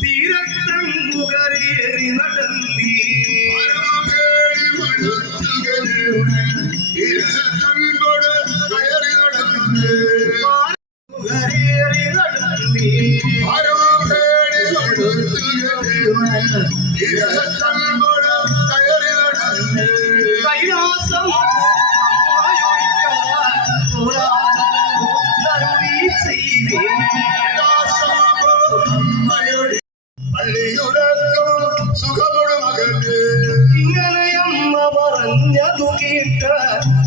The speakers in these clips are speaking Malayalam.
തീരത്തങ്ങുകരേറി നടന്നീ. കയറി നടന്ന്. കരേറി നടന്നീ പരമകേടി കേട്ട്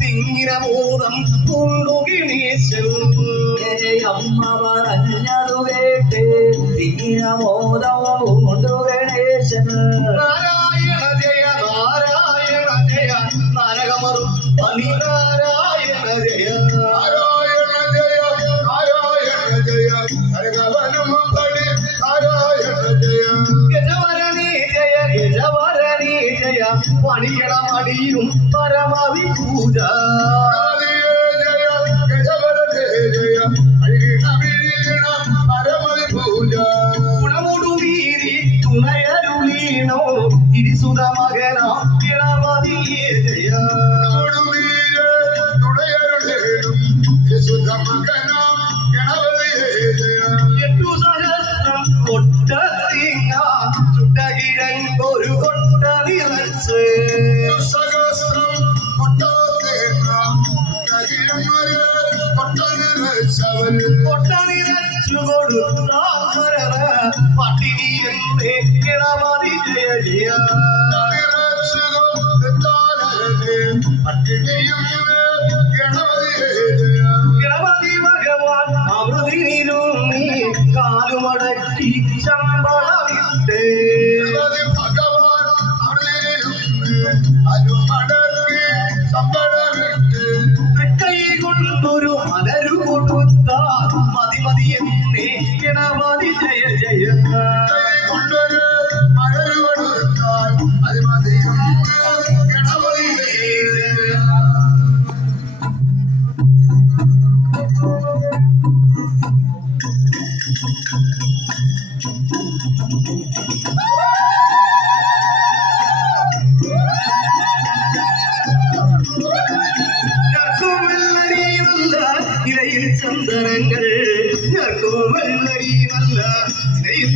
തിങ്ങിരബോധം കൊണ്ടു ഗണേശൻ അമ്മ പറഞ്ഞതു കേട്ട് തീരമോദവും കൊണ്ടു ഗണേശൻ നാരായണ ജയ നാരായണ ജയ നരകമറും പണി നാരായണ ജയ. അഴകിണ അടിയും പരമവി പൂജ ഗുണമുടുമീരി തുണയരുളീണോ ഇരിസുത മകനാ ഗണപതിയേ ജയ തുണയരുളേടും യശുദ്ധ മകനാം ഗണപതിയേ ജയ നിറച്ച് സഹസ്രം നിറച്ചു കൊടുത്താമരവ പട്ടിണി എന്തേ ഗണപതി ജയ ഗണപതി ഭഗവാൻ അമൃതിനിരുന്നി കാലുമടക്കി ശമ്പളമിട്ട്. തൃക്കൈ ഇലയിൽ ചന്ദനങ്ങൾ. ഞർക്കുമെല്ലരി നല്ല ഇലയിൽ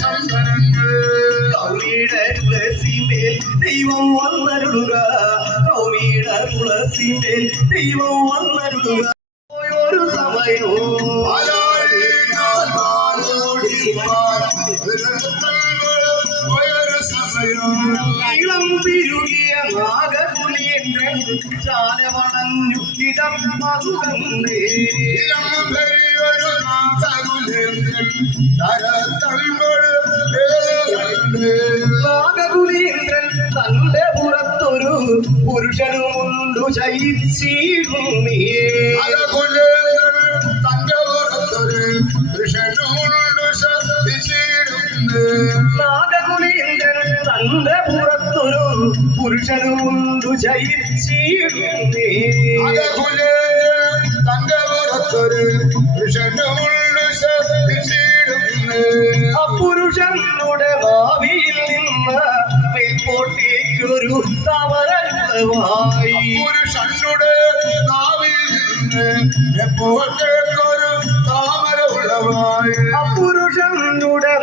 ചന്ദനങ്ങൾ. കൗമിയുടെ തുളസിമേൽ ദൈവം വന്നരുളുക. കൗമിയുടെ തുളസിമേൽ ദൈവം വന്നരുളുക. ഒരു സമയവും ഇളം പിരുകിയ നാഗകുലിയൻ ചാരമണഞ്ഞു ഇടം മധുരന്നേ നാഗകുലീന്ദ്രൻ തന്റെ പുറത്തൊരു പുരുഷനുമുണ്ടു നാഗകുലീന്ദ്രൻ തന്റെ പുറത്തൊരു പുരുഷനുമുണ്ടു ശയിച്ചിടുന്നേ അപ്പുരുഷനുടെ ഭാവിയിൽ നിന്ന് മേൽപോട്ടേക്കൊരു തവരമായി പുരുഷനുടെ ഭാവിയിൽ നിന്ന് എപ്പോഴേക്കൊരു താമര ഉള്ളവായി അപ്പുരുഷനുടെ